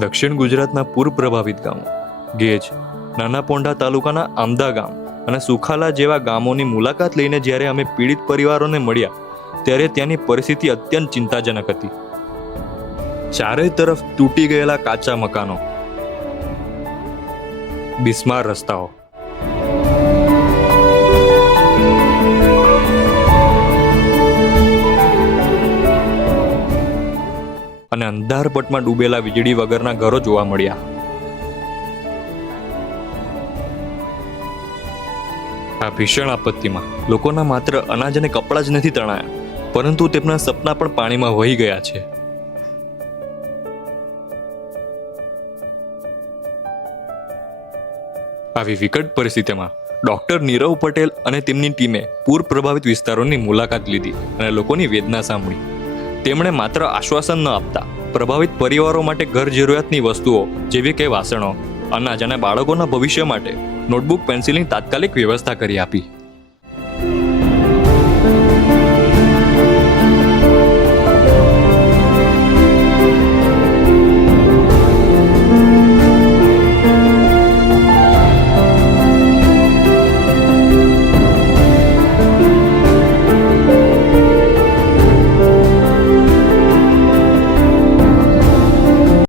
દક્ષિણ ગુજરાતના પૂર પ્રભાવિત ગામો ગેજ, નાના પોંઢા તાલુકાના આમદા ગામ અને સુખાલા જેવા ગામોની મુલાકાત લઈને જ્યારે અમે પીડિત પરિવારોને મળ્યા ત્યારે ત્યાંની પરિસ્થિતિ અત્યંત ચિંતાજનક હતી. ચારે તરફ તૂટી ગયેલા કાચા મકાનો, બિસ્માર રસ્તાઓ, અને અંધારપટમાં ડૂબેલા વીજળી વગરના ઘરો જોવા મળ્યા. આ ભીષણ આપત્તિમાં લોકોના માત્ર અનાજ અને કપડાં જ નથી તણાયા, પરંતુ તેમના સપના પણ પાણીમાં વહી ગયા છે. આવી વિકટ પરિસ્થિતિમાં ડોક્ટર નીરવ પટેલ અને તેમની ટીમે પૂર પ્રભાવિત વિસ્તારોની મુલાકાત લીધી અને લોકોની વેદના સાંભળી. તેમણે માત્ર આશ્વાસન ન આપતા પ્રભાવિત પરિવારો માટે ઘર જરૂરિયાતની વસ્તુઓ જેવી કે વાસણો, અનાજ અને બાળકોના ભવિષ્ય માટે નોટબુક, પેન્સિલની તાત્કાલિક વ્યવસ્થા કરી આપી.